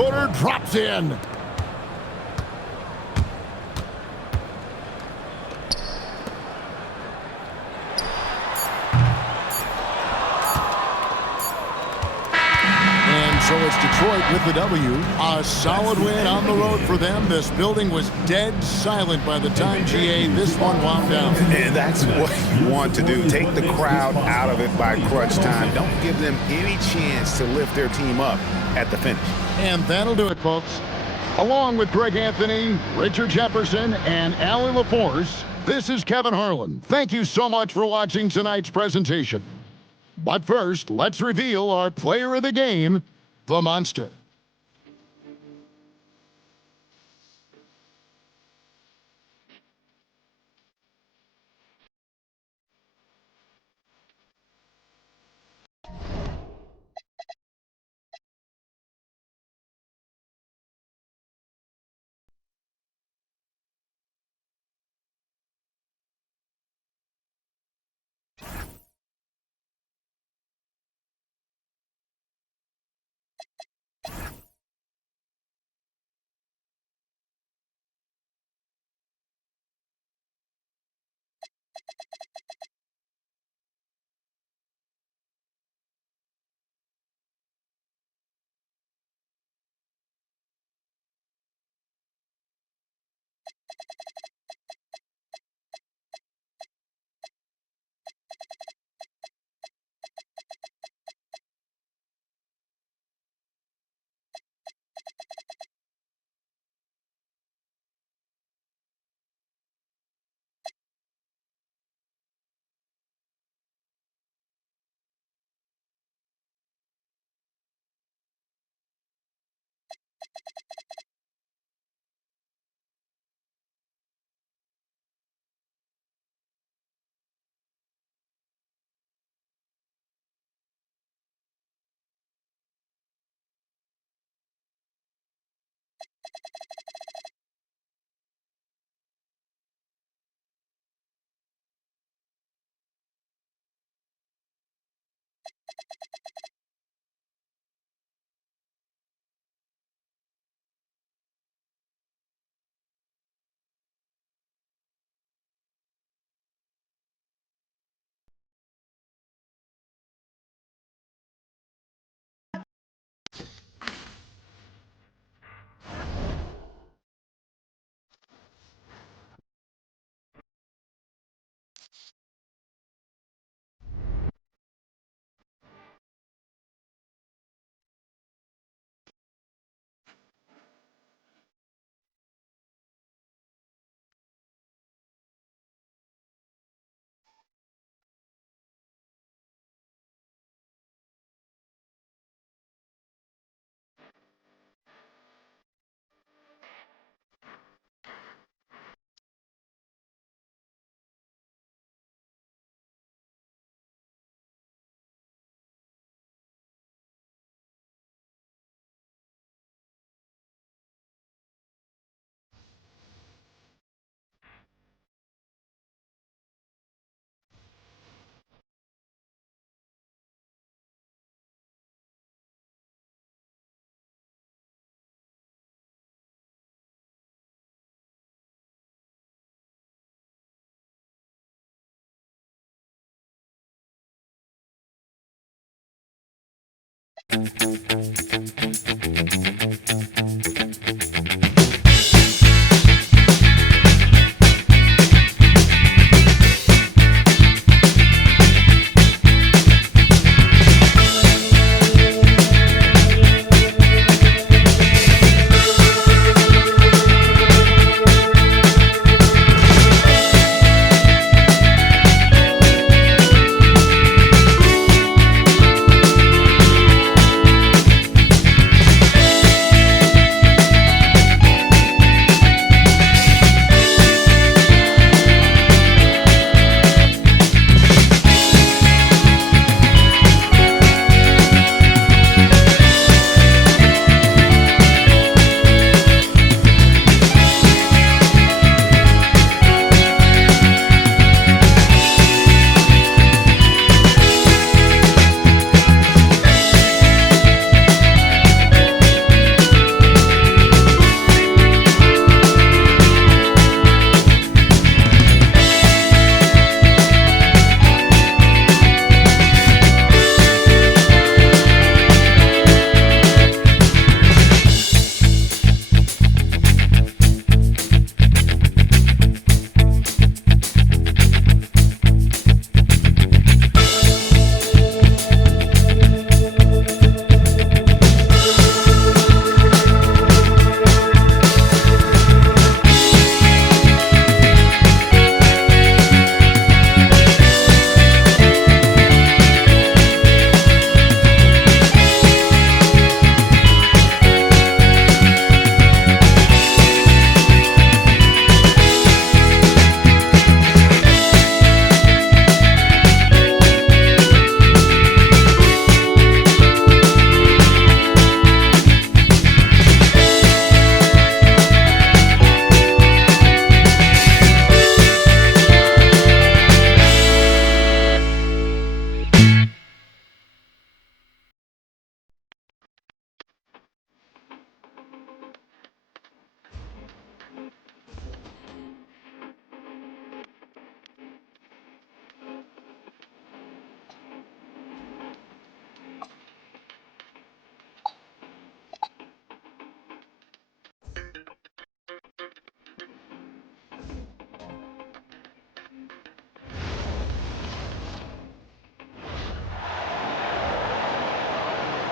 Three-footer drops in. So it's Detroit with the W. A solid win on the road for them. This building was dead silent by the time, GA, this one wound down. And that's what you want to do. Take the crowd out of it by crunch time. Don't give them any chance to lift their team up at the finish. And that'll do it, folks. Along with Greg Anthony, Richard Jefferson, and Allie LaForce, this is Kevin Harlan. Thank you so much for watching tonight's presentation. But first, let's reveal our player of the game, the Monster.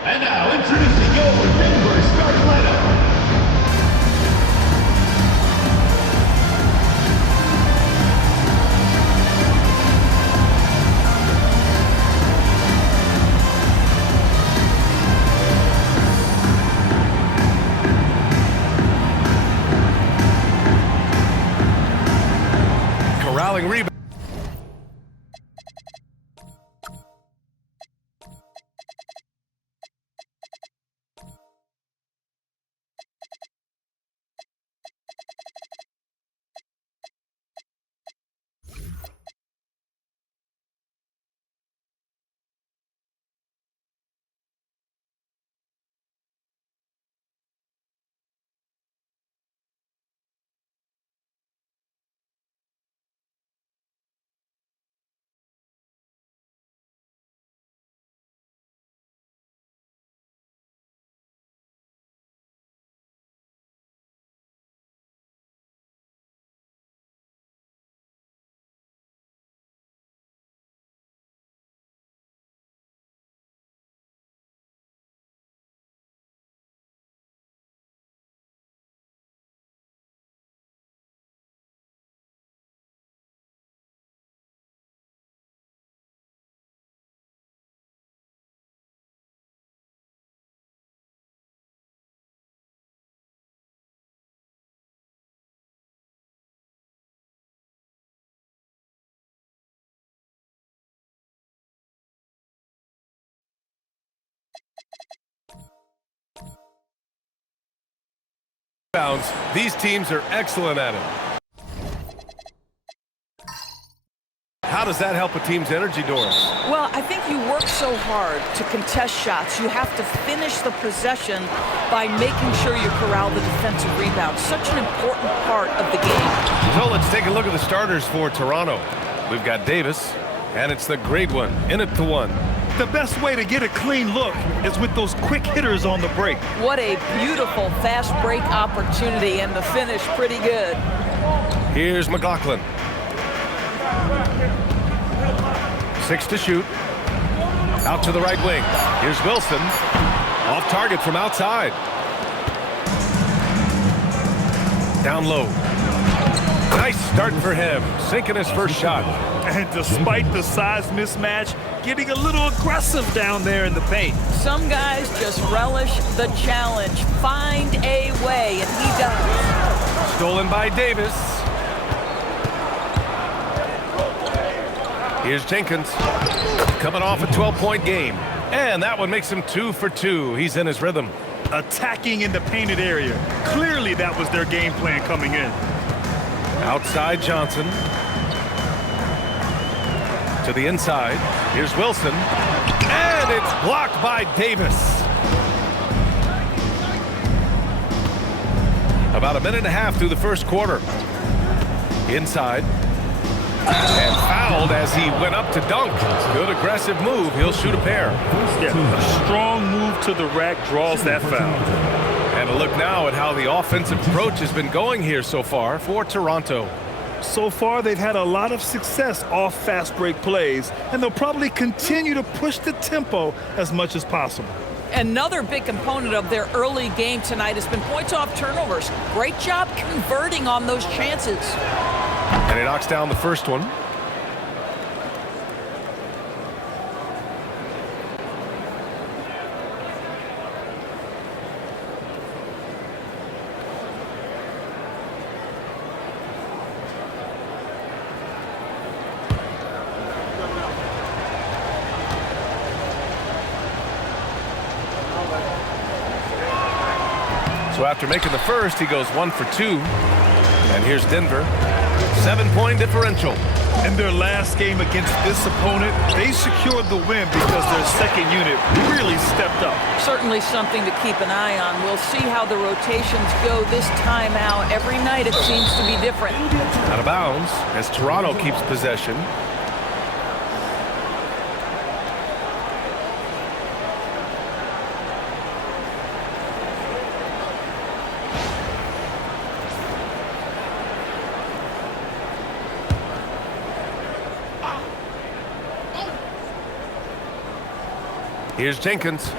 And now introducing your Denver starting lineup. Corralling rebound. These teams are excellent at it. How does that help a team's energy, Doris? Well, I think you work so hard to contest shots. You have to finish the possession by making sure you corral the defensive rebound. Such an important part of the game. So let's take a look at the starters for Toronto. We've got Davis, and it's the great one, in it to one. The best way to get a clean look is with those quick hitters on the break. What a beautiful fast break opportunity, and the finish pretty good. Here's McLaughlin. 6 to shoot. Out to the right wing. Here's Wilson. Off target from outside. Down low. Nice start for him. Sinking his first shot. And despite the size mismatch, getting a little aggressive down there in the paint. Some guys just relish the challenge. Find a way, and he does. Stolen by Davis. Here's Jenkins. Coming off a 12-point game. And that one makes him 2 for 2. He's in his rhythm. Attacking in the painted area. Clearly that was their game plan coming in. Outside Johnson. To the inside. Here's Wilson. And it's blocked by Davis. About a minute and a half through the first quarter. Inside. And fouled as he went up to dunk. Good aggressive move. He'll shoot a pair. Yeah, a strong move to the rack draws that foul. And a look now at how the offensive approach has been going here so far for Toronto. So far, they've had a lot of success off fast break plays, and they'll probably continue to push the tempo as much as possible. Another big component of their early game tonight has been points off turnovers. Great job converting on those chances. And he knocks down the first one. So after making the first, he goes 1 for 2. And here's Denver. 7-point differential. In their last game against this opponent, they secured the win because their second unit really stepped up. Certainly something to keep an eye on. We'll see how the rotations go this time out. Every night it seems to be different. Out of bounds as Toronto keeps possession. Here's Jenkins.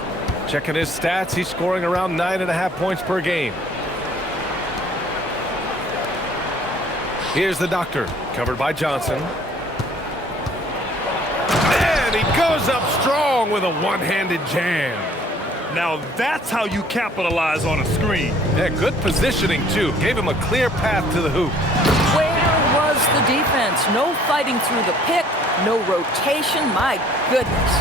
Checking his stats, he's scoring around 9.5 points per game. Here's the doctor, covered by Johnson. And he goes up strong with a one-handed jam. Now that's how you capitalize on a screen. Yeah, good positioning, too. Gave him a clear path to the hoop. Where was the defense? No fighting through the pick, no rotation. My goodness.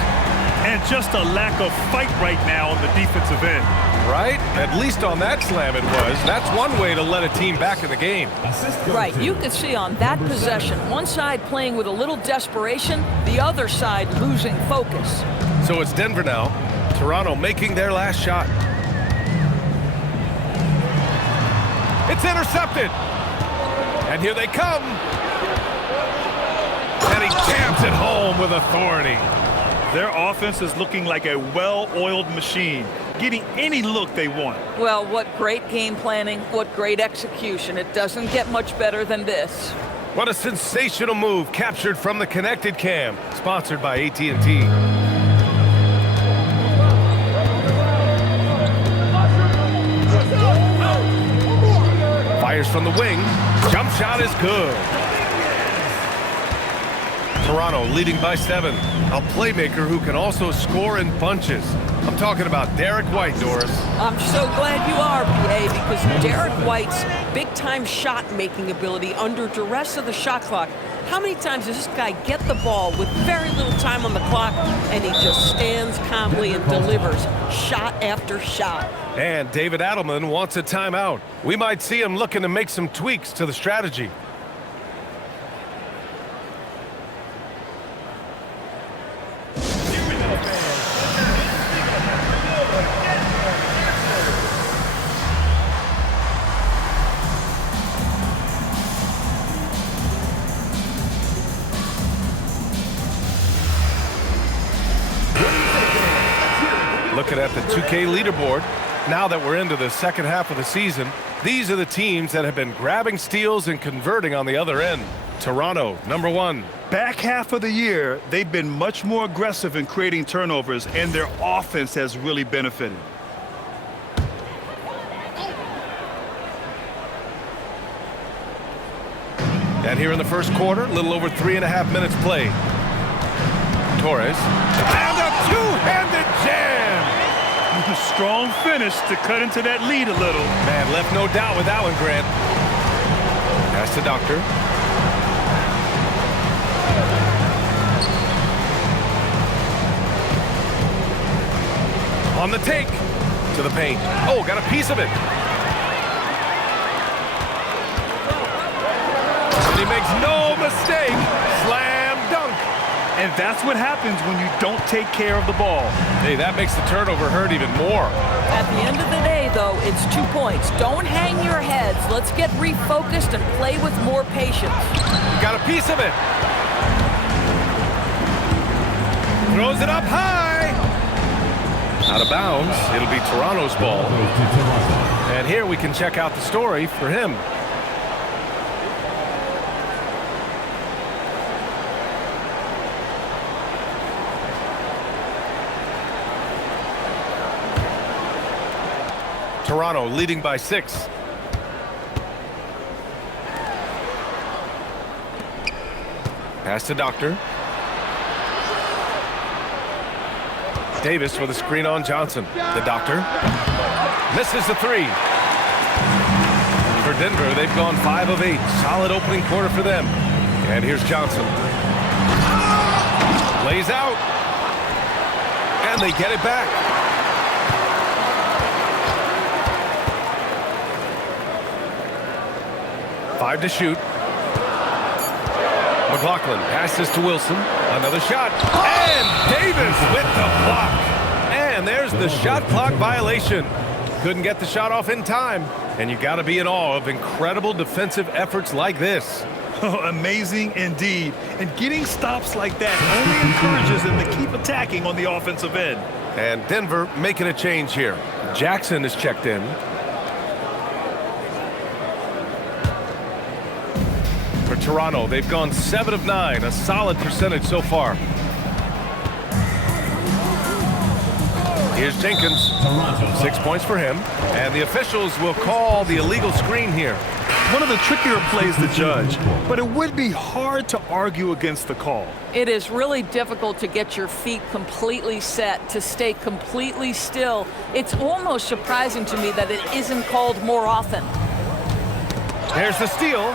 And just a lack of fight right now on the defensive end. Right? At least on that slam it was. That's one way to let a team back in the game. Right, you could see on that possession, one side playing with a little desperation, the other side losing focus. So it's Denver now. Toronto making their last shot. It's intercepted. And here they come. And he jams it home with authority. Their offense is looking like a well-oiled machine, getting any look they want. Well, what great game planning, what great execution. It doesn't get much better than this. What a sensational move captured from the connected cam, sponsored by AT&T. Fires from the wing. Jump shot is good. Toronto leading by 7. A playmaker who can also score in bunches. I'm talking about Derek White, Doris. I'm so glad you are, PA, because Derek White's big-time shot-making ability under duress of the shot clock. How many times does this guy get the ball with very little time on the clock, and he just stands calmly and delivers shot after shot? And David Adelman wants a timeout. We might see him looking to make some tweaks to the strategy. Looking at the 2K leaderboard, now that we're into the second half of the season, these are the teams that have been grabbing steals and converting on the other end. Toronto, number 1. Back half of the year, they've been much more aggressive in creating turnovers, and their offense has really benefited. And here in the first quarter, a little over 3.5 minutes played. Torres. And a two-handed jam! Strong finish to cut into that lead a little. Man, left no doubt with that one, Grant. Pass to Doctor. On the take. To the paint. Oh, got a piece of it. And he makes no mistake. Slam dunk. And that's what happens when you don't take care of the ball. Hey, that makes the turnover hurt even more. At the end of the day, though, it's 2 points. Don't hang your heads. Let's get refocused and play with more patience. Got a piece of it. Throws it up high. Out of bounds. It'll be Toronto's ball. And here we can check out the story for him. Toronto leading by 6. Pass to Doctor. Davis for the screen on Johnson. The Doctor. Misses the 3. For Denver, they've gone 5 of 8. Solid opening quarter for them. And here's Johnson. Lays out. And they get it back. Five to shoot. McLaughlin passes to Wilson. Another shot. And Davis with the block. And there's the shot clock violation. Couldn't get the shot off in time. And you got to be in awe of incredible defensive efforts like this. Amazing indeed. And getting stops like that only encourages them to keep attacking on the offensive end. And Denver making a change here. Jackson is checked in. For Toronto, they've gone 7 of 9, a solid percentage so far. Here's Jenkins. 6 points for him. And the officials will call the illegal screen here. One of the trickier plays to judge, but it would be hard to argue against the call. It is really difficult to get your feet completely set, to stay completely still. It's almost surprising to me that it isn't called more often. There's the steal.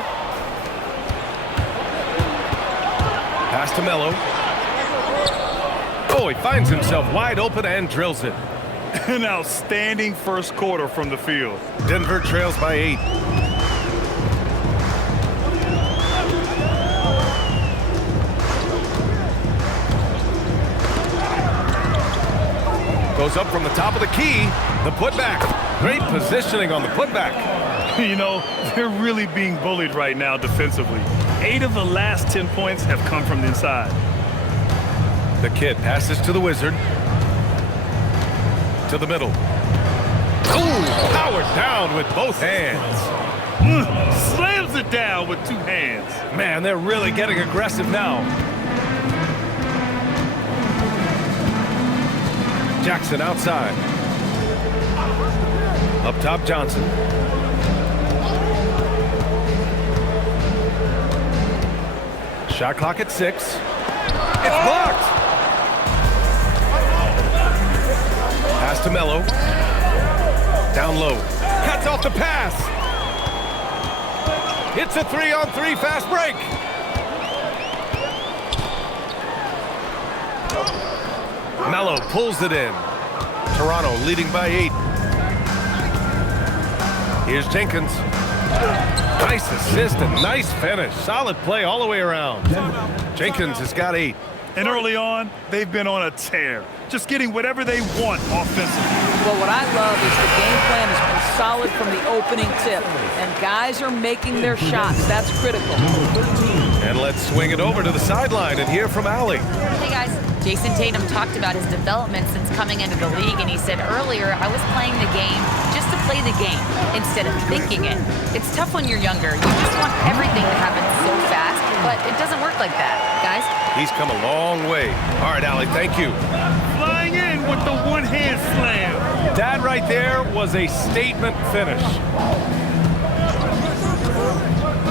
Pass to Melo. Oh, he finds himself wide open and drills it. An outstanding first quarter from the field. Denver trails by 8. Goes up from the top of the key. The putback. Great positioning on the putback. You know, they're really being bullied right now defensively. 8 of the last 10 points have come from the inside. The kid passes to the Wizard. To the middle. Oh, powered down with both hands. Slams it down with 2 hands. Man, they're really getting aggressive now. Jackson outside. Up top, Johnson. Shot clock at 6. It's blocked. Pass to Melo. Down low. Cuts off the pass. It's a 3-on-3 fast break. Melo pulls it in. Toronto leading by 8. Here's Jenkins. Nice assist and nice finish. Solid play all the way around. Jenkins has got 8. And early on, they've been on a tear, just getting whatever they want offensively. Well, what I love is the game plan has been solid from the opening tip, and guys are making their shots. That's critical. And let's swing it over to the sideline and hear from Allie. Hey guys, Jason Tatum talked about his development since coming into the league, and he said earlier, I was playing the game just to play the game instead of thinking it. It's tough when you're younger. You just want everything to happen so fast, but it doesn't work like that, guys. He's come a long way. All right, Allie, thank you. Flying in with the one-hand slam. That right there was a statement finish.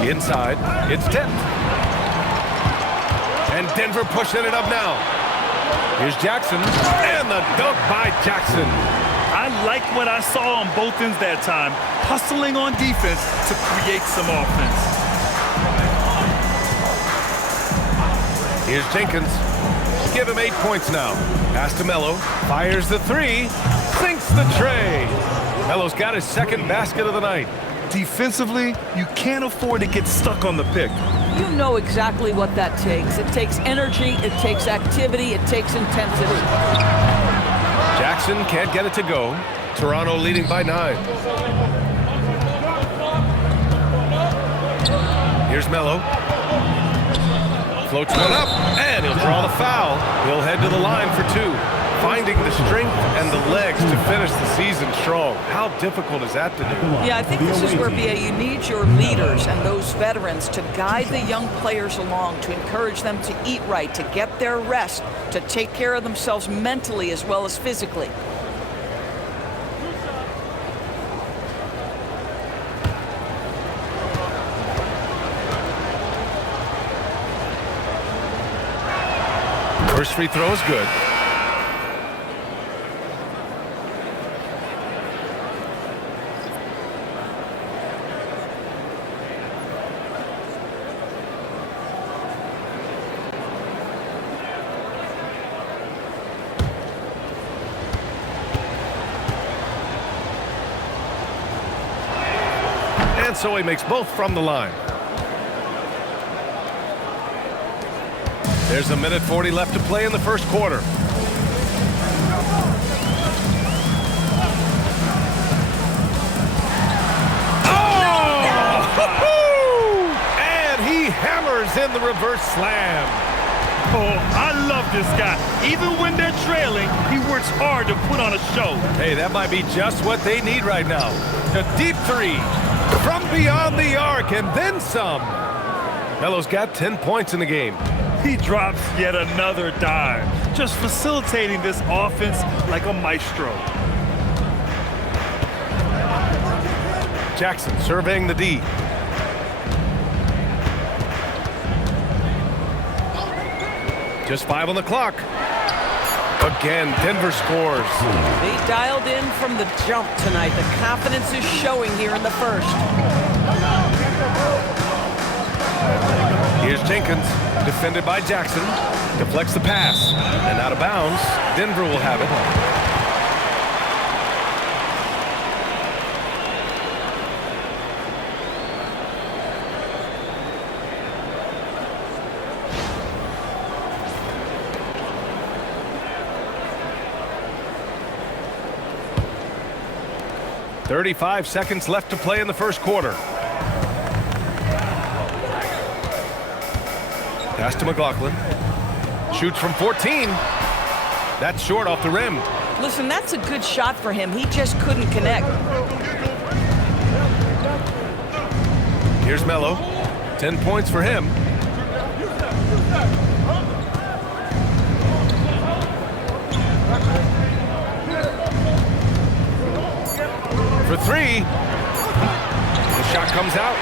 Inside, it's tipped. And Denver pushing it up now. Here's Jackson, and the dunk by Jackson. I liked what I saw on both ends that time, hustling on defense to create some offense. Here's Jenkins. Give him 8 points now. Pass to Melo. Fires the 3. Sinks the tray. Melo's got his second basket of the night. Defensively, you can't afford to get stuck on the pick. You know exactly what that takes. It takes energy, it takes activity, it takes intensity. Jackson can't get it to go. Toronto leading by 9. Here's Melo. Floats one up, and he'll draw the foul. He'll head to the line for 2. Finding the strength and the legs to finish the season strong. How difficult is that to do? Yeah, I think this is where, BA, you need your leaders and those veterans to guide the young players along, to encourage them to eat right, to get their rest, to take care of themselves mentally as well as physically. First free throw is good. And so he makes both from the line. There's a minute 40 left to play in the first quarter. Oh! And he hammers in the reverse slam. Oh, I love this guy. Even when they're trailing, he works hard to put on a show. Hey, that might be just what they need right now. The deep 3 from beyond the arc and then some. Melo's got 10 points in the game. He drops yet another dime, just facilitating this offense like a maestro. Jackson surveying the D. Just 5 on the clock. Again, Denver scores. They dialed in from the jump tonight. The confidence is showing here in the first. Here's Jenkins, defended by Jackson. Deflects the pass, and out of bounds. Denver will have it. .35 seconds left to play in the first quarter. Pass to McLaughlin. Shoots from 14. That's short off the rim. Listen, that's a good shot for him. He just couldn't connect. Here's Melo. 10 points for him. For 3. The shot comes out,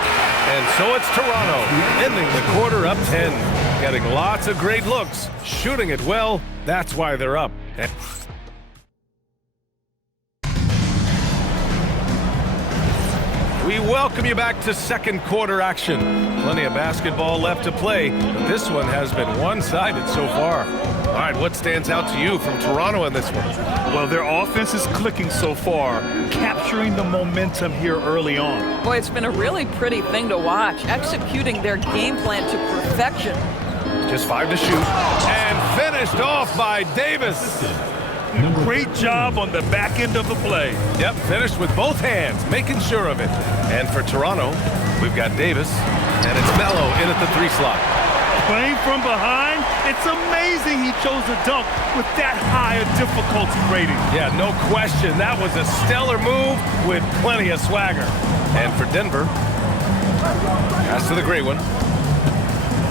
and so it's Toronto, ending the quarter up 10. Getting lots of great looks, shooting it well. That's why they're up. We welcome you back to second quarter action. Plenty of basketball left to play, but this one has been one-sided so far. All right, what stands out to you from Toronto in this one? Well, their offense is clicking so far, capturing the momentum here early on. Boy, it's been a really pretty thing to watch, executing their game plan to perfection. Just 5 to shoot, and finished off by Davis. Great job on the back end of the play. Yep, finished with both hands, making sure of it. And for Toronto, we've got Davis, and it's Melo in at the 3 slot. Playing from behind, it's amazing he chose a dunk with that high a difficulty rating. Yeah, no question. That was a stellar move with plenty of swagger. And for Denver, pass to the great one,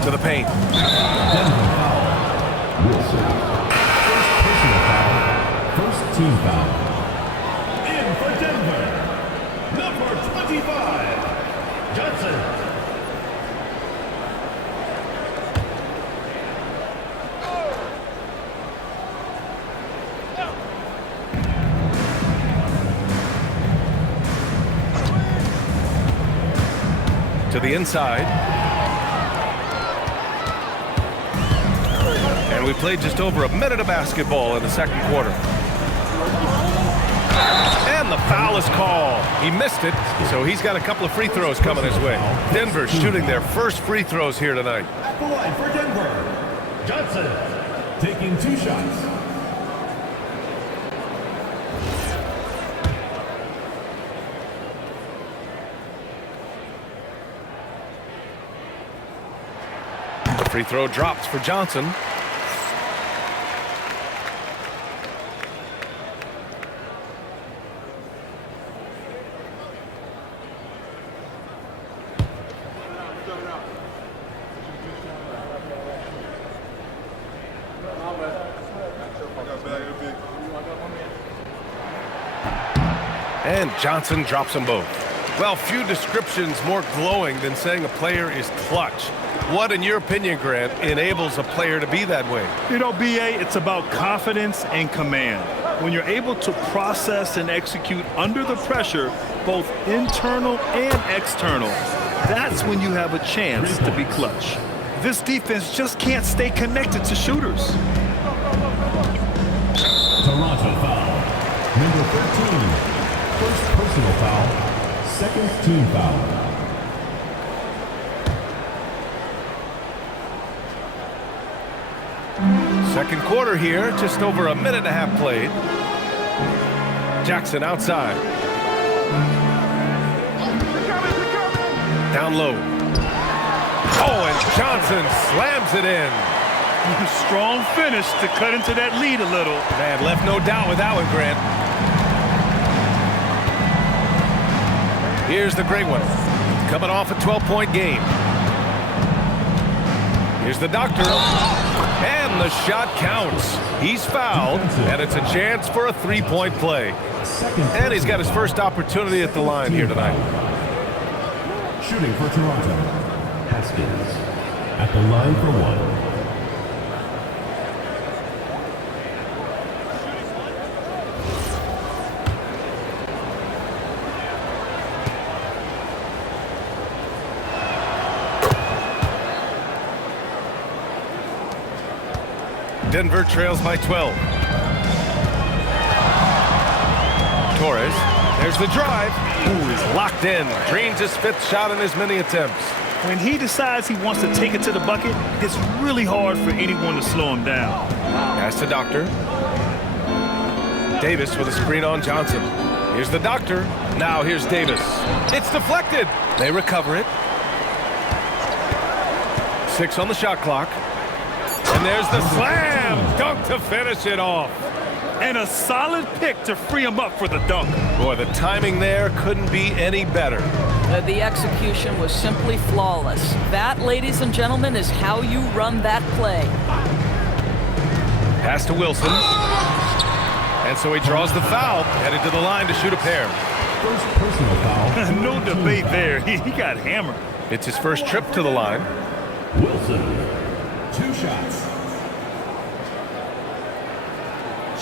to the paint. Denver foul. Wilson. First personal foul. First team foul. In for Denver, number 25, Johnson. To the inside. And we played just over a minute of basketball in the second quarter. And the foul is called. He missed it, so he's got a couple of free throws coming his way. Denver shooting their first free throws here tonight. At the line for Denver, Johnson taking 2 shots. The free throw drops for Johnson. And Johnson drops them both. Well, few descriptions more glowing than saying a player is clutch. What, in your opinion, Grant, enables a player to be that way? You know, BA, it's about confidence and command. When you're able to process and execute under the pressure, both internal and external, that's when you have a chance to be clutch. This defense just can't stay connected to shooters. Toronto foul. Number 13. First personal foul. Second team foul. Second quarter here, just over a minute and a half played. Jackson outside. Down low. Oh, and Johnson slams it in. Strong finish to cut into that lead a little. Man, left no doubt with that one, Grant. Here's the great one. Coming off a 12-point game. Here's the doctor. And the shot counts. He's fouled, and it's a chance for a three-point play. And he's got his first opportunity at the line here tonight. Shooting for Toronto, Haskins. At the line for one. Denver trails by 12. Torres, there's the drive. Ooh, he's locked in. Drains his fifth shot in his many attempts. When he decides he wants to take it to the bucket, it's really hard for anyone to slow him down. Pass to Doctor. Davis with a screen on Johnson. Here's the Doctor. Now here's Davis. It's deflected. They recover it. 6 on the shot clock. And there's the slam dunk to finish it off. And a solid pick to free him up for the dunk. Boy, the timing there couldn't be any better. The execution was simply flawless. That, ladies and gentlemen, is how you run that play. Pass to Wilson. And so he draws the foul, headed to the line to shoot a pair. First personal foul. No debate there. He got hammered. It's his first trip to the line. Wilson. 2 shots.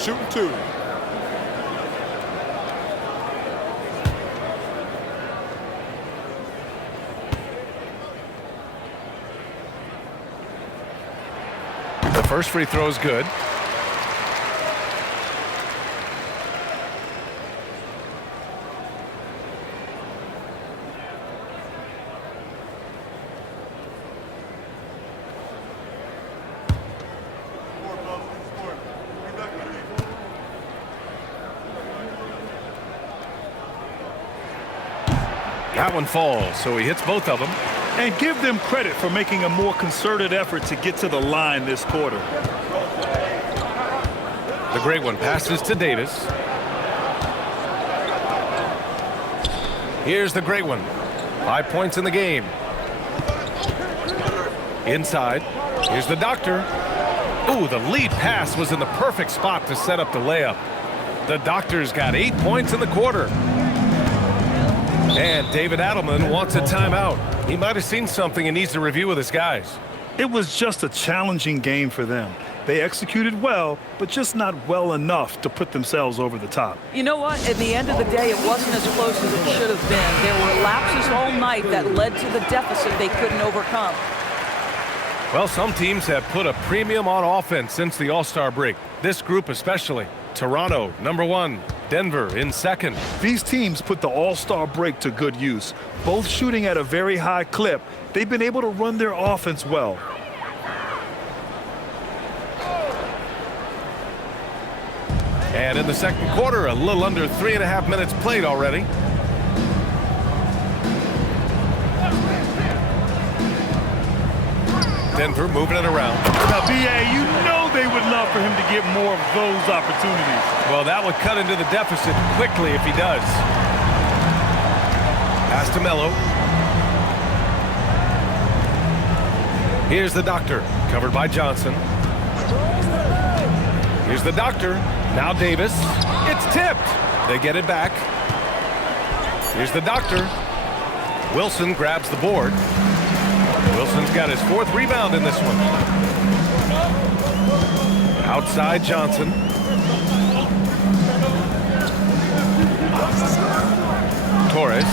Shooting 2. The first free throw is good. That one falls, so he hits both of them. And give them credit for making a more concerted effort to get to the line this quarter. The great one passes to Davis. Here's the great one. 5 points in the game. Inside. Here's the Doctor. Ooh, the lead pass was in the perfect spot to set up the layup. The Doctor's got 8 points in the quarter. And David Adelman wants a timeout. He might have seen something and needs to review with his guys. It was just a challenging game for them. They executed well, but just not well enough to put themselves over the top. You know what? At the end of the day, it wasn't as close as it should have been. There were lapses all night that led to the deficit they couldn't overcome. Well, some teams have put a premium on offense since the All-Star break. This group especially. Toronto, number 1. Denver in second. These teams put the All-Star break to good use. Both shooting at a very high clip, they've been able to run their offense well. And in the second quarter, a little under 3.5 minutes played already. Denver moving it around. Now, BA, you know they would love for him to get more of those opportunities. Well, that would cut into the deficit quickly if he does. Pass to Melo. Here's the Doctor, covered by Johnson. Here's the Doctor. Now Davis. It's tipped. They get it back. Here's the Doctor. Wilson grabs the board. Wilson's got his 4th rebound in this one. Outside Johnson. Torres.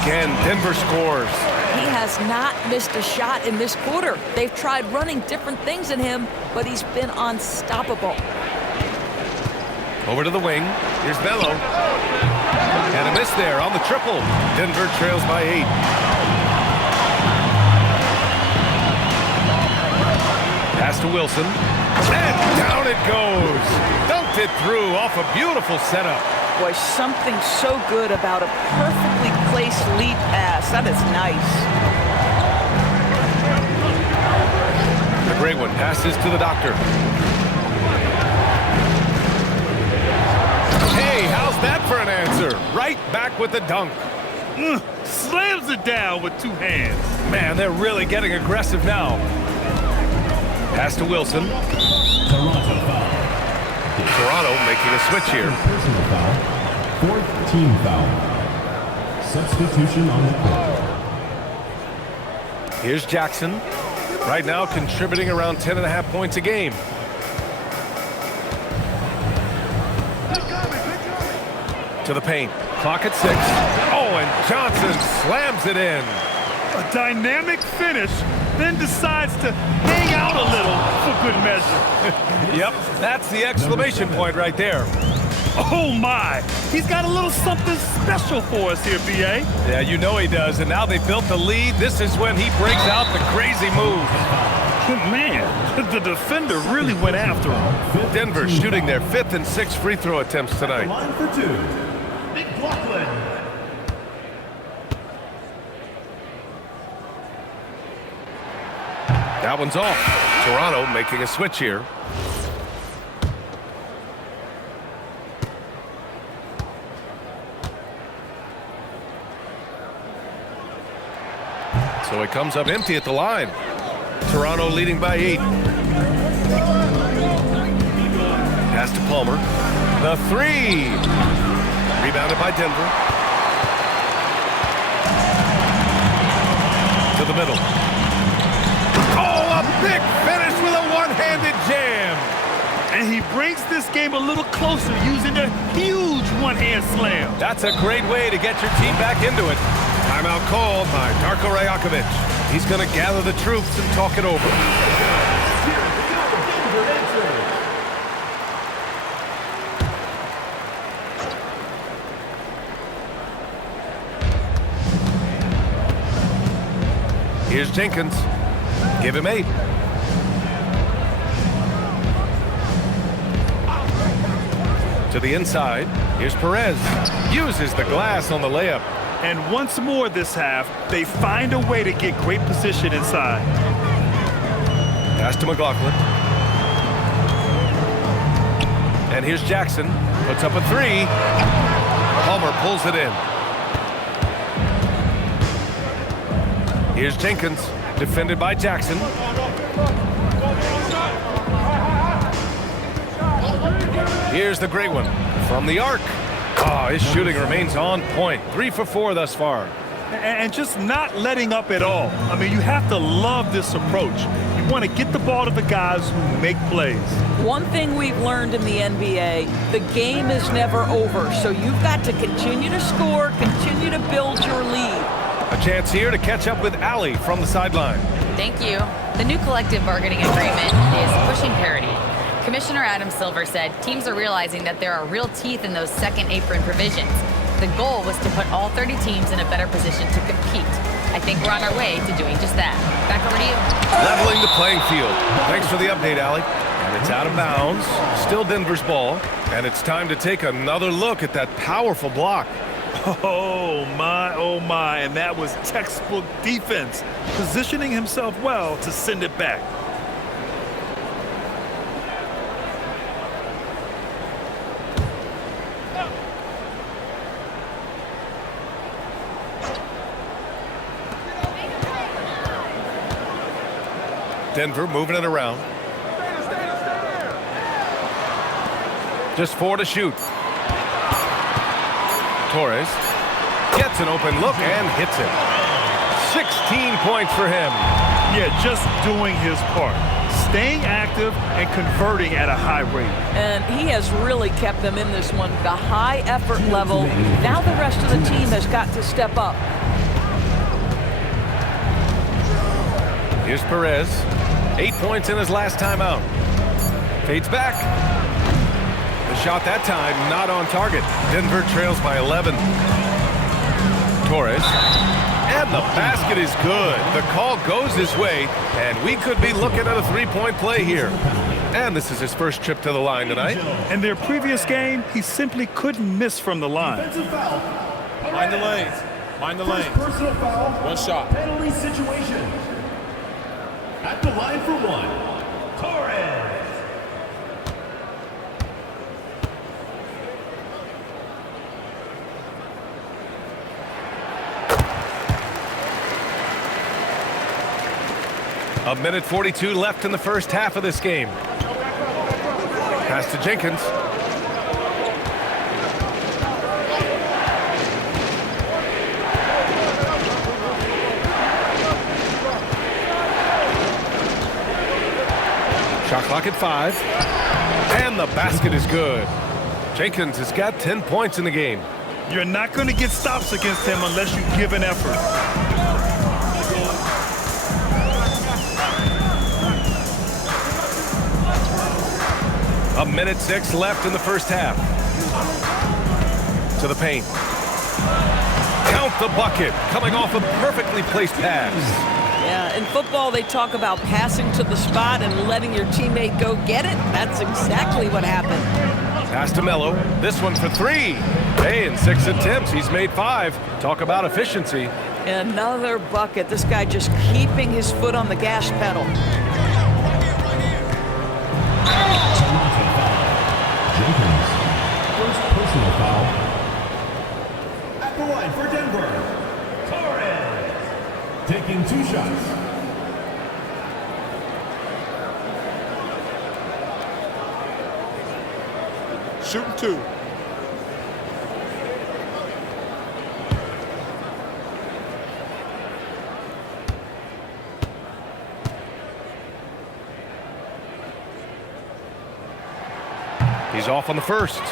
Again, Denver scores. He has not missed a shot in this quarter. They've tried running different things in him, but he's been unstoppable. Over to the wing. Here's Melo. And a miss there on the triple. Denver trails by 8. Pass to Wilson. And down it goes. Dunked it through off a beautiful setup. Boy, something so good about a perfectly placed lead pass. That is nice. The great one passes to the Doctor. Hey, how's that for an answer? Right back with the dunk. Slams it down with 2 hands. Man, they're really getting aggressive now. Pass to Wilson. Toronto foul. Toronto making a switch here. Personal foul. Fourth team foul. Substitution on the court. Here's Jackson. Right now contributing around 10.5 points a game. To the paint. Clock at 6. Oh, and Johnson slams it in. A dynamic finish, then decides to hang out a little for good measure. Yep, that's the exclamation point right there. Oh my, he's got a little something special for us here, BA. Yeah, you know he does, and now they built the lead. This is when he breaks out the crazy move. Man, the defender really went after him. Denver shooting their 5th and 6th free throw attempts tonight. Line for 2. McLaughlin. That one's off. Toronto making a switch here. So it comes up empty at the line. Toronto leading by 8. Pass to Palmer. The 3. Rebounded by Denver. To the middle. Oh, a big finish with a one-handed jam. And he brings this game a little closer using a huge one-hand slam. That's a great way to get your team back into it. Timeout called by Darko Rajakovic. He's going to gather the troops and talk it over. Here's Jenkins. Give him 8. To the inside. Here's Perez. Uses the glass on the layup. And once more this half, they find a way to get great position inside. Pass to McLaughlin. And here's Jackson. Puts up a 3. Palmer pulls it in. Here's Jenkins. Defended by Jackson. Here's the great one from the arc. Oh, his shooting remains on point. 3 for 4 thus far. And just not letting up at all. I mean, you have to love this approach. You want to get the ball to the guys who make plays. One thing we've learned in the NBA, the game is never over. So you've got to continue to score, continue to build your lead. A chance here to catch up with Allie from the sideline. Thank you. The new collective bargaining agreement is pushing parity. Commissioner Adam Silver said teams are realizing that there are real teeth in those second apron provisions. The goal was to put all 30 teams in a better position to compete. I think we're on our way to doing just that. Back over to you. Leveling the playing field. Thanks for the update, Allie. And it's out of bounds. Still Denver's ball. And it's time to take another look at that powerful block. Oh my, and that was textbook defense, positioning himself well to send it back. Denver moving it around. Just 4 to shoot. Torres gets an open look and hits it. 16 points for him. Yeah, just doing his part. Staying active and converting at a high rate. And he has really kept them in this one. The high effort level. Now the rest of the team has got to step up. Here's Perez. 8 points in his last time out. Fades back. The shot that time not on target. Denver trails by 11. Torres. And the basket is good. The call goes his way, and we could be looking at a 3-point play here. And this is his first trip to the line tonight. In their previous game, he simply couldn't miss from the line. Defensive foul. Mind the lanes. Mind the lanes. Personal foul. One shot. Penalty situation. At the line for 1. Torres. A minute 42 left in the first half of this game. Pass to Jenkins. Shot clock at 5. And the basket is good. Jenkins has got 10 points in the game. You're not going to get stops against him unless you give an effort. A minute 6 left in the first half. To the paint. Count the bucket, coming off a perfectly placed pass. Yeah, in football, they talk about passing to the spot and letting your teammate go get it. That's exactly what happened. Pass to Melo. This one for 3. Hey, in 6 attempts, he's made 5. Talk about efficiency. Another bucket. This guy just keeping his foot on the gas pedal. Jenkins, first personal foul. At the line for Denver, Torres, taking 2 shots. Shooting 2. He's off on the first.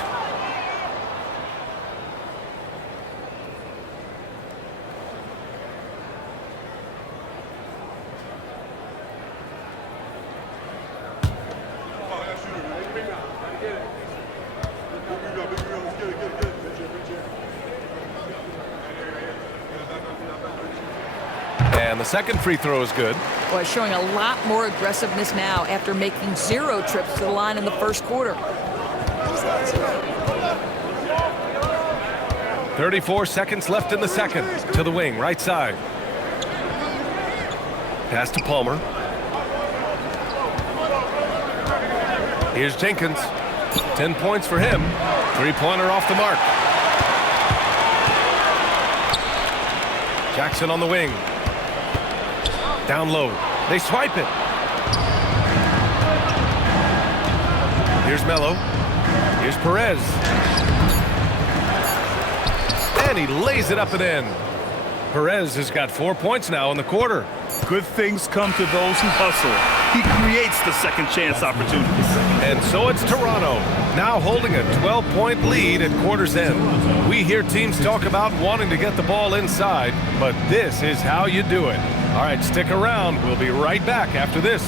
And the second free throw is good. Boy, showing a lot more aggressiveness now after making 0 trips to the line in the first quarter. 34 seconds left in the second. To the wing, right side. Pass to Palmer. Here's Jenkins. 10 points for him. 3-pointer off the mark. Jackson on the wing. Down low. They swipe it. Here's Melo. Here's Perez. And he lays it up and in. Perez has got 4 points now in the quarter. Good things come to those who hustle. He creates the second chance opportunities. And so it's Toronto, now holding a 12-point lead at quarter's end. We hear teams talk about wanting to get the ball inside, but this is how you do it. All right, stick around. We'll be right back after this.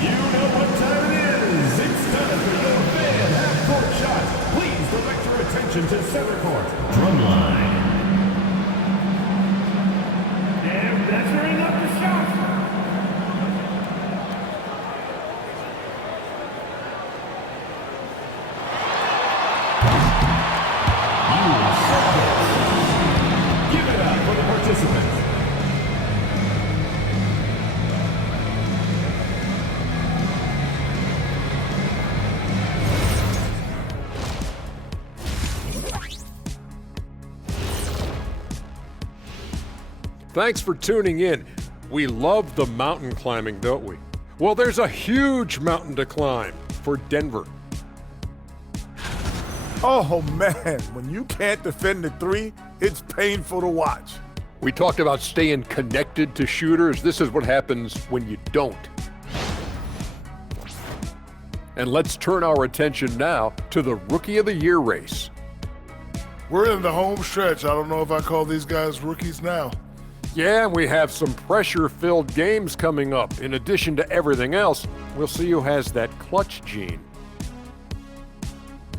You know what time it is. It's time for your fan half-court shot. Please direct your attention to center court. Drumline. And measuring up the shot. Give it up for the participants. Thanks for tuning in. We love the mountain climbing, don't we? Well, there's a huge mountain to climb for Denver. Oh, man. When you can't defend the 3, it's painful to watch. We talked about staying connected to shooters. This is what happens when you don't. And let's turn our attention now to the Rookie of the Year race. We're in the home stretch. I don't know if I call these guys rookies now. Yeah, and we have some pressure-filled games coming up. In addition to everything else, we'll see who has that clutch gene.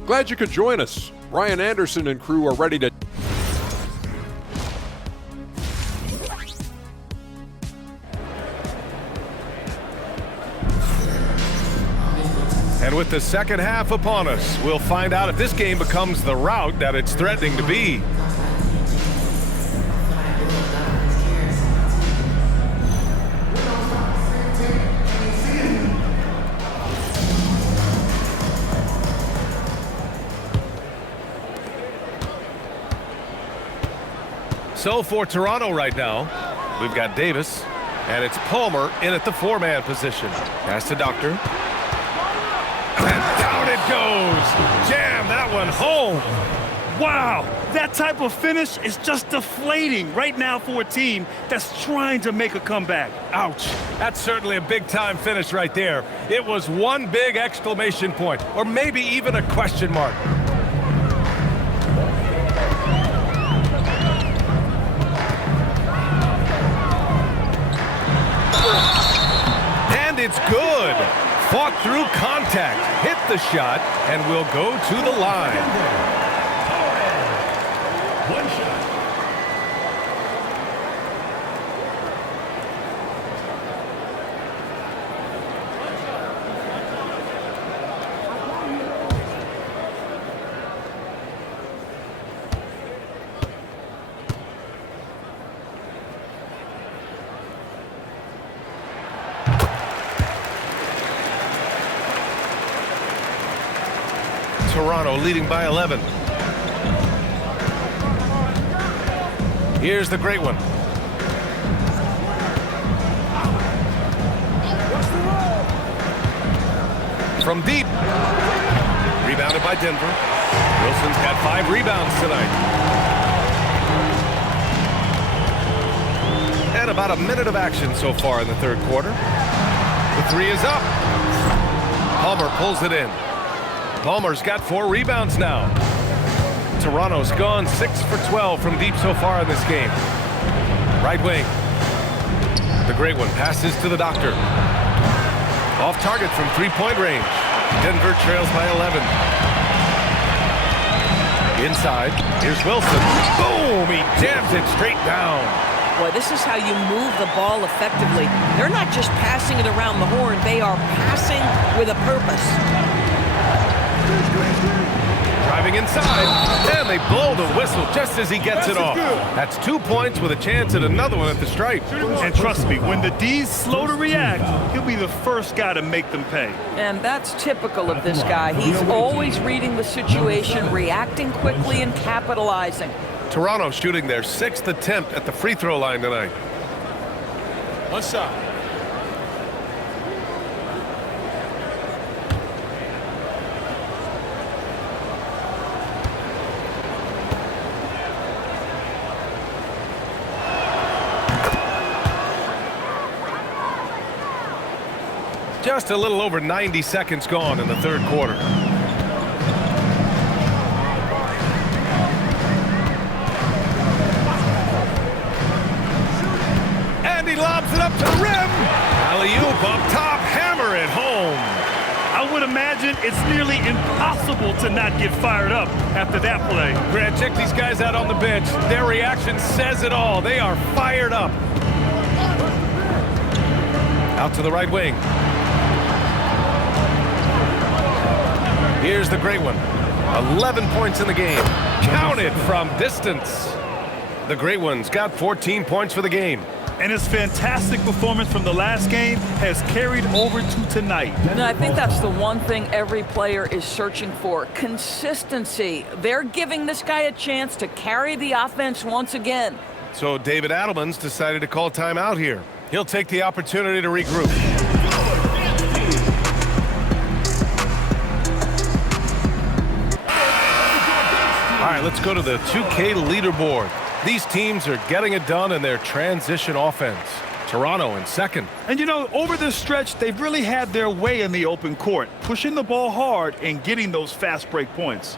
Glad you could join us. Ryan Anderson and crew are ready to... And with the second half upon us, we'll find out if this game becomes the rout that it's threatening to be. So for Toronto right now, we've got Davis, and it's Palmer in at the 4-man position. Pass to Doctor. And down it goes. Jam that one home. Wow, that type of finish is just deflating right now for a team that's trying to make a comeback. Ouch. That's certainly a big-time finish right there. It was one big exclamation point, or maybe even a question mark. And it's good. Fought through contact, hit the shot, and will go to the line. One shot. Toronto leading by 11. Here's the great one. From deep. Rebounded by Denver. Wilson's got 5 rebounds tonight. And about a minute of action so far in the third quarter. The 3 is up. Palmer pulls it in. Palmer's got 4 rebounds now. Toronto's gone 6 for 12 from deep so far in this game. Right wing. The great one passes to the Doctor. Off target from 3-point range. Denver trails by 11. Inside. Here's Wilson. Boom! He jams it straight down. Boy, this is how you move the ball effectively. They're not just passing it around the horn. They are passing with a purpose. Driving inside, and they blow the whistle just as he gets it off. That's 2 points with a chance at another one at the stripe. And trust me, when the D's slow to react, he'll be the first guy to make them pay. And that's typical of this guy. He's always reading the situation, reacting quickly, and capitalizing. Toronto shooting their 6th attempt at the free throw line tonight. One shot. Just a little over 90 seconds gone in the third quarter. And he lobs it up to the rim. Alley-oop up top, hammer it home. I would imagine it's nearly impossible to not get fired up after that play. Grant, check these guys out on the bench. Their reaction says it all. They are fired up. Out to the right wing. Here's the great one. 11 points in the game. Counted from distance. The great one's got 14 points for the game. And his fantastic performance from the last game has carried over to tonight. And I think that's the one thing every player is searching for. Consistency. They're giving this guy a chance to carry the offense once again. So David Adelman's decided to call timeout here. He'll take the opportunity to regroup. All right, let's go to the 2K leaderboard. These teams are getting it done in their transition offense. Toronto in second. And you know, over this stretch, they've really had their way in the open court, pushing the ball hard and getting those fast break points.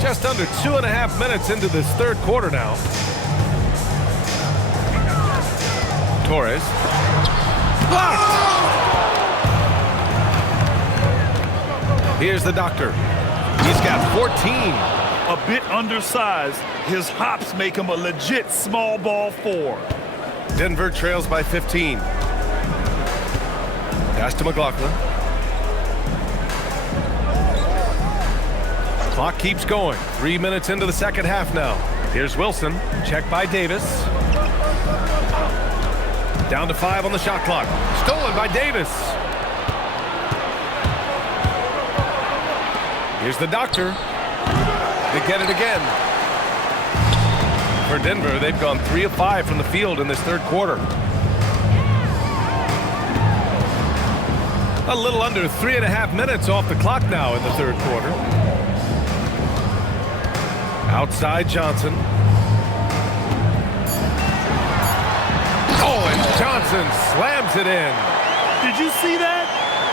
Just under 2.5 minutes into this third quarter now. Torres. Here's the Doctor. He's got 14. A bit undersized. His hops make him a legit small ball 4. Denver trails by 15. Pass to McLaughlin. Clock keeps going. 3 minutes into the second half now. Here's Wilson. Check by Davis. Down to 5 on the shot clock. Stolen by Davis. Here's the doctor. They get it again. For Denver, they've gone 3 of 5 from the field in this third quarter. A little under 3.5 minutes off the clock now in the third quarter. Outside Johnson. Oh, and Johnson slams it in. Did you see that?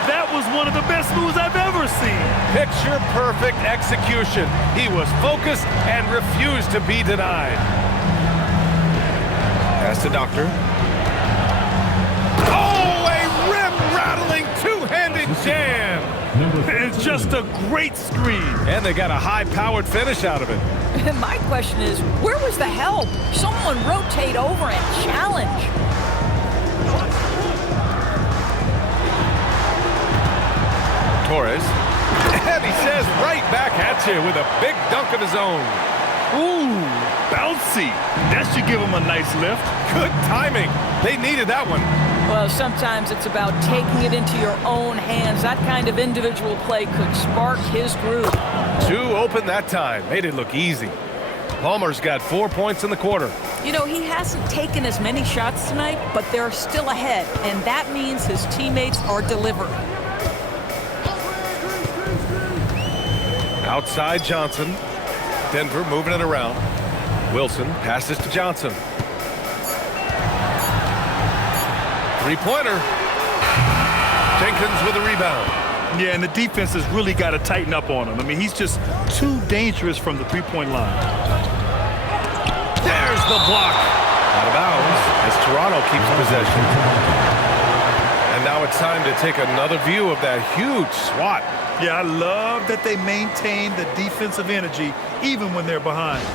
That was one of the best moves I've ever seen. Picture perfect execution. He was focused and refused to be denied. Pass to Doctor. Oh, a rim-rattling two-handed jam. It's just a great screen. And they got a high-powered finish out of it. My question is, where was the help? Someone rotate over and challenge. Torres. And he says right back at you with a big dunk of his own. Ooh, bouncy. That should give him a nice lift. Good timing. They needed that one. Well, sometimes it's about taking it into your own hands. That kind of individual play could spark his groove. 2 open that time. Made it look easy. Palmer's got 4 points in the quarter. You know, he hasn't taken as many shots tonight, but they're still ahead, and that means his teammates are delivering. Outside Johnson. Denver moving it around. Wilson passes to Johnson. Three-pointer. Jenkins with a rebound. Yeah, and the defense has really got to tighten up on him. I mean, he's just too dangerous from the three-point line. There's the block. Out of bounds as Toronto keeps possession. And now it's time to take another view of that huge swat. Yeah, I love that they maintain the defensive energy even when they're behind.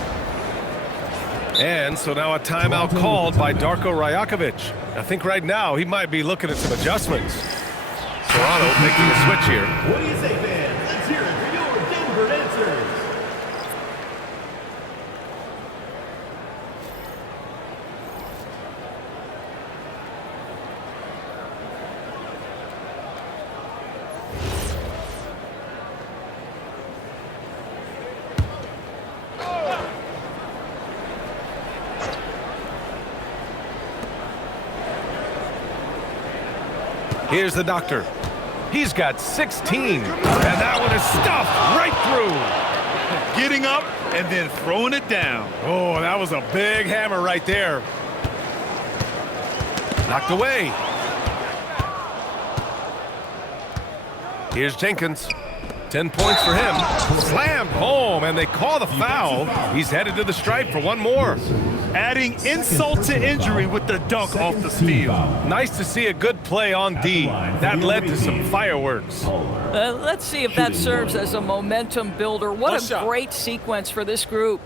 And so now a timeout called by Darko Rajakovic. I think right now he might be looking at some adjustments. Toronto making a switch here. What do you say, fans? Let's hear it for your Denver answers. Here's the doctor. He's got 16, and that one is stuffed right through. Getting up and then throwing it down. Oh, that was a big hammer right there. Knocked away. Here's Jenkins. 10 points for him. Slammed home, and they call the foul. He's headed to the stripe for one more. Adding insult to injury with the dunk off the steal. Nice to see a good play on D. That led to some fireworks. Let's see if that serves as a momentum builder. What a great sequence for this group.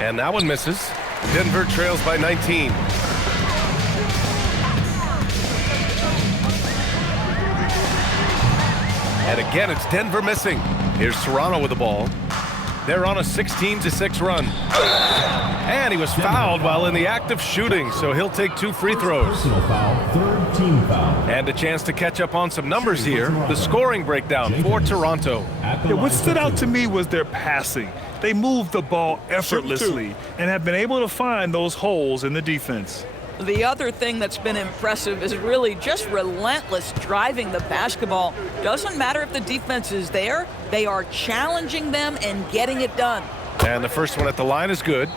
And that one misses. Denver trails by 19. And again, it's Denver missing. Here's Toronto with the ball. They're on a 16-6 run. And he was fouled while in the act of shooting, so he'll take 2 free throws. Personal foul, third team foul. And a chance to catch up on some numbers here. The scoring breakdown for Toronto. Yeah, what stood out to me was their passing. They moved the ball effortlessly and have been able to find those holes in the defense. The other thing that's been impressive is really just relentless driving the basketball. Doesn't matter if the defense is there, they are challenging them and getting it done. And the first one at the line is good.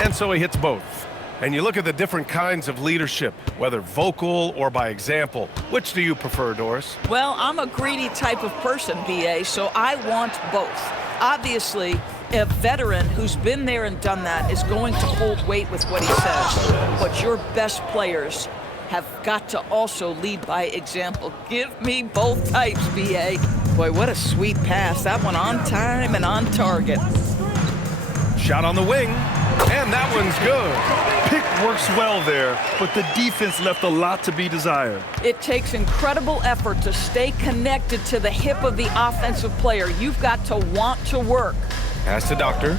And so he hits both. And you look at the different kinds of leadership, whether vocal or by example. Which do you prefer, Doris? Well, I'm a greedy type of person, BA, so I want both. Obviously, A veteran who's been there and done that is going to hold weight with what he says. But your best players have got to also lead by example. Give me both types, BA. Boy, what a sweet pass. That one on time and on target. Shot on the wing, and that one's good. Pick works well there, but the defense left a lot to be desired. It takes incredible effort to stay connected to the hip of the offensive player. You've got to want to work. Pass to Doctor.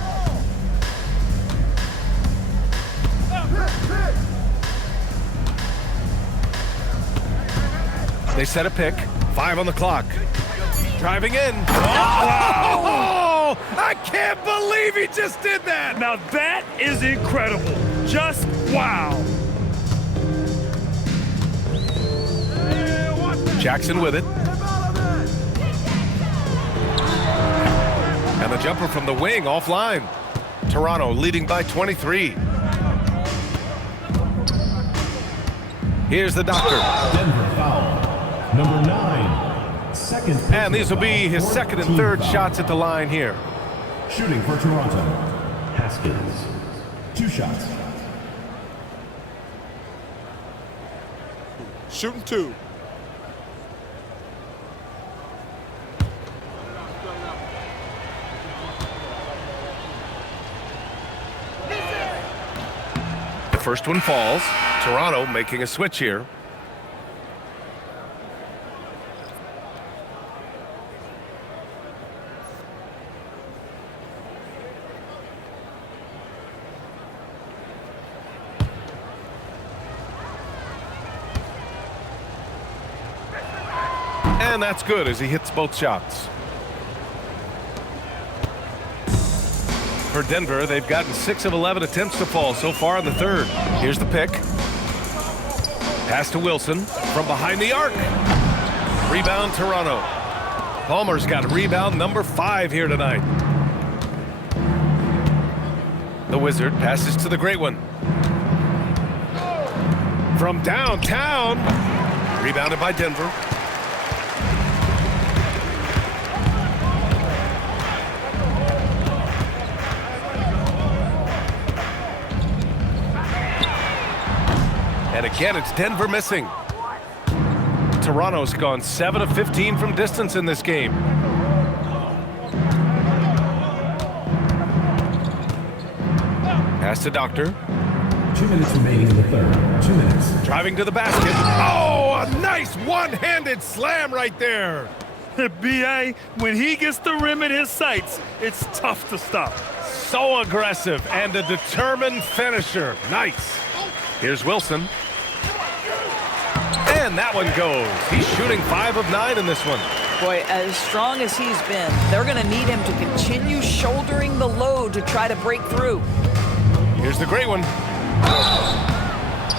They set a pick. 5 on the clock. Driving in. Oh! I can't believe he just did that! Now that is incredible. Just wow. Jackson with it. And the jumper from the wing offline. Toronto leading by 23. Here's the Doctor. Denver foul. Number 9. Second. And these will be his second and third shots at the line here. Shooting for Toronto. Haskins. 2 shots. Shooting 2. The first one falls. Toronto making a switch here. And that's good as he hits both shots. For Denver, they've gotten 6 of 11 attempts to fall so far in the third. Here's the pick. Pass to Wilson from behind the arc. Rebound Toronto. Palmer's got rebound number 5 here tonight. The Wizard passes to the great one. From downtown. Rebounded by Denver. And again, it's Denver missing. Toronto's gone 7 of 15 from distance in this game. Pass to Doctor. 2 minutes remaining in the third. 2 minutes. Driving to the basket. Oh, a nice one-handed slam right there. BA, when he gets the rim in his sights, it's tough to stop. So aggressive and a determined finisher. Nice. Here's Wilson. And that one goes. He's shooting 5 of 9 in this one. Boy, as strong as he's been, they're going to need him to continue shouldering the load to try to break through. Here's the great one.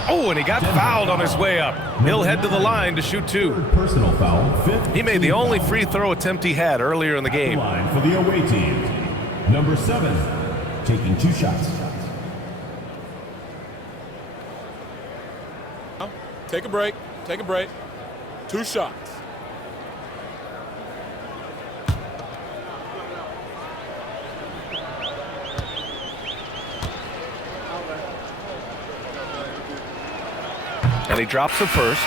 Oh, and he got fouled on his way up. He'll head to the line to shoot 2. Personal foul. 5th. He made the only free throw attempt he had earlier in the game. Line for the away team. Number 7. Taking 2 shots. Take a break. Take a break. 2 shots. And he drops the first.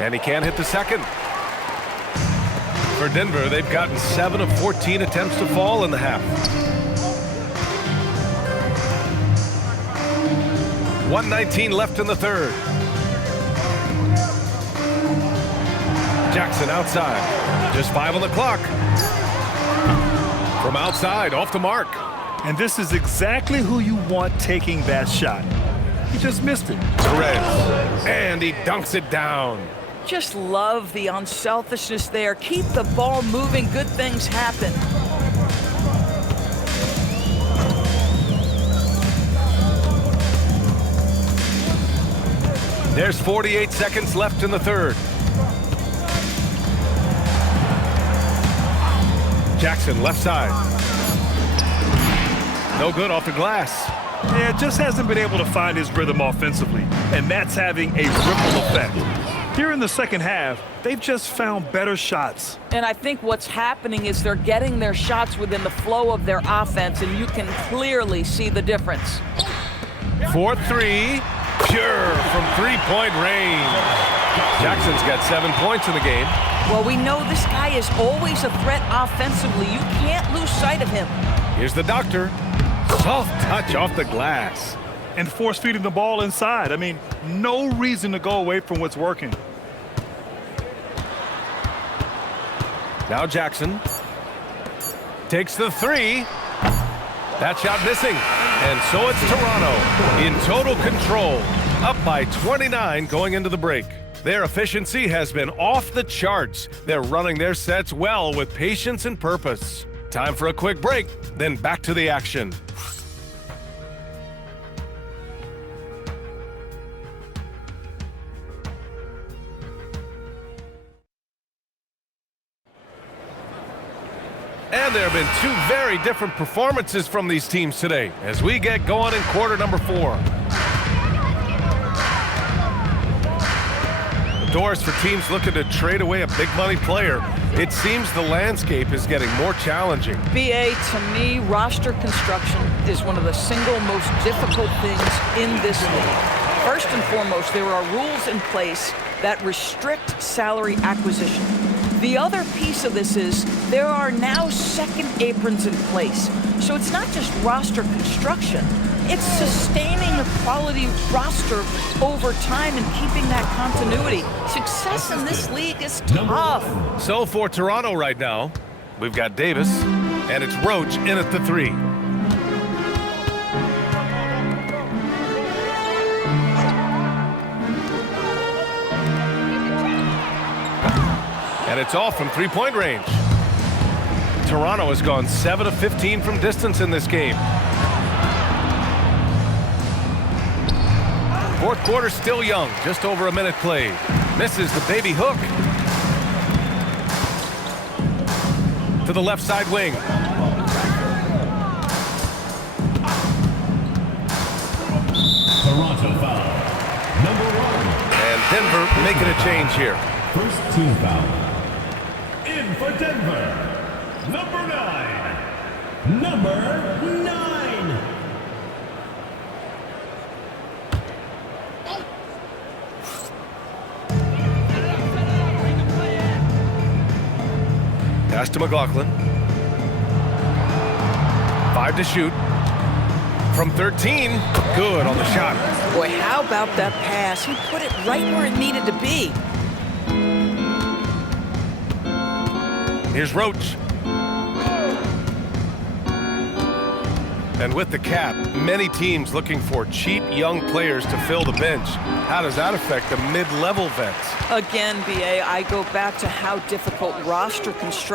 And he can't hit the second. For Denver, they've gotten 7 of 14 attempts to fall in the half. 1:19 left in the third. Jackson outside. Just 5 on the clock. From outside, off the mark. And this is exactly who you want taking that shot. He just missed it. Perez. And he dunks it down. Just love the unselfishness there. Keep the ball moving. Good things happen. There's 48 seconds left in the third. Jackson, left side. No good off the glass. Yeah, just hasn't been able to find his rhythm offensively, and that's having a ripple effect. Here in the second half, they've just found better shots. And I think what's happening is they're getting their shots within the flow of their offense, and you can clearly see the difference. 4-3, pure from three-point range. Jackson's got 7 points in the game. Well, we know this guy is always a threat offensively. You can't lose sight of him. Here's the doctor. Soft touch off the glass. And force feeding the ball inside. I mean, no reason to go away from what's working. Now Jackson takes the three. That shot missing. And so it's Toronto in total control, up by 29 going into the break. Their efficiency has been off the charts. They're running their sets well with patience and purpose. Time for a quick break, then back to the action. And there have been two very different performances from these teams today as we get going in quarter number 4. The doors for teams looking to trade away a big money player. It seems the landscape is getting more challenging. BA, to me, roster construction is one of the single most difficult things in this league. First and foremost, there are rules in place that restrict salary acquisition. The other piece of this is there are now second aprons in place. So it's not just roster construction, it's sustaining a quality roster over time and keeping that continuity. Success in this league is tough. So for Toronto right now, we've got Davis, and it's Roach in at the 3. And it's off from three-point range. Toronto has gone 7 of 15 from distance in this game. Fourth quarter still young, just over a minute played. Misses the baby hook. To the left side wing. Toronto foul. Number 1. And Denver making a change here. First team foul. In for Denver, number 9. Number 9. Pass to McLaughlin. 5 to shoot. From 13, good on the shot. Boy, how about that pass? He put it right where it needed to be. Here's Roach. And with the cap, many teams looking for cheap young players to fill the bench. How does that affect the mid-level vets? Again, BA, I go back to how difficult roster construction